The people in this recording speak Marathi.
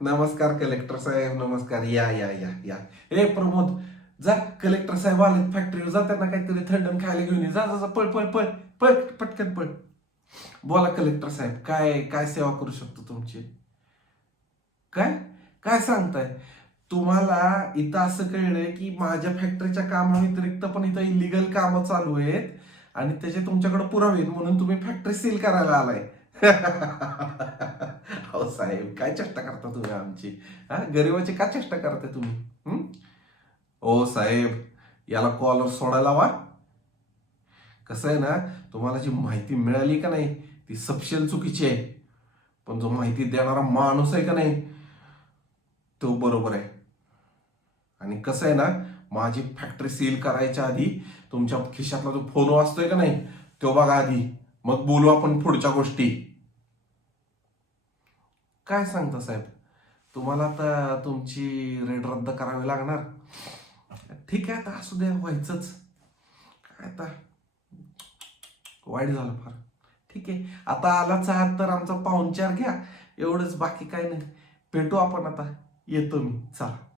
नमस्कार कलेक्टर साहेब, नमस्कार. या या या या. ए प्रमोद, जा कलेक्टर साहेब आले फॅक्टरीवर, जा त्यांना काहीतरी थंडण खायला घेऊन ये. जा जा जा, पळ पळ पळ पळ, पटकन पळ. बोला कलेक्टर साहेब, काय काय सेवा करू शकतो तुमची? काय काय सांगताय? तुम्हाला इथं असं कळलंय की माझ्या फॅक्टरीच्या कामाव्यतिरिक्त पण इथं इलिगल कामं चालू आहेत आणि त्याचे तुमच्याकडे पुरावे आहेत, म्हणून तुम्ही फॅक्टरी सील करायला आलाय. हो साहेब, काय चेष्टा करता तुम्ही आमची? हा, गरिबाची का चेष्टा करता तुम्ही? ओ साहेब, याला कॉलर सोडायला वा. कसं आहे ना, तुम्हाला जी माहिती मिळाली का नाही ती सपशेल चुकीची आहे, पण जो माहिती देणारा माणूस आहे का नाही तो बरोबर आहे. आणि कसं आहे ना, माझी फॅक्टरी सील करायच्या आधी तुमच्या खिशातला जो फोन वाजतोय का नाही तो बघा आधी, मग बोलू आपण पुढच्या गोष्टी. काय सांगता साहेब? तुम्हाला आता तुमची रेड रद्द करावी लागणार. ठीक आहे, आता असू द्या, व्हायचंच काय आता. वाईट झालं फार. ठीक आहे, आता आलाच आहात तर आमचा पाहुणचार घ्या, एवढंच, बाकी काय नाही. भेटू आपण आता. येतो मी, चला.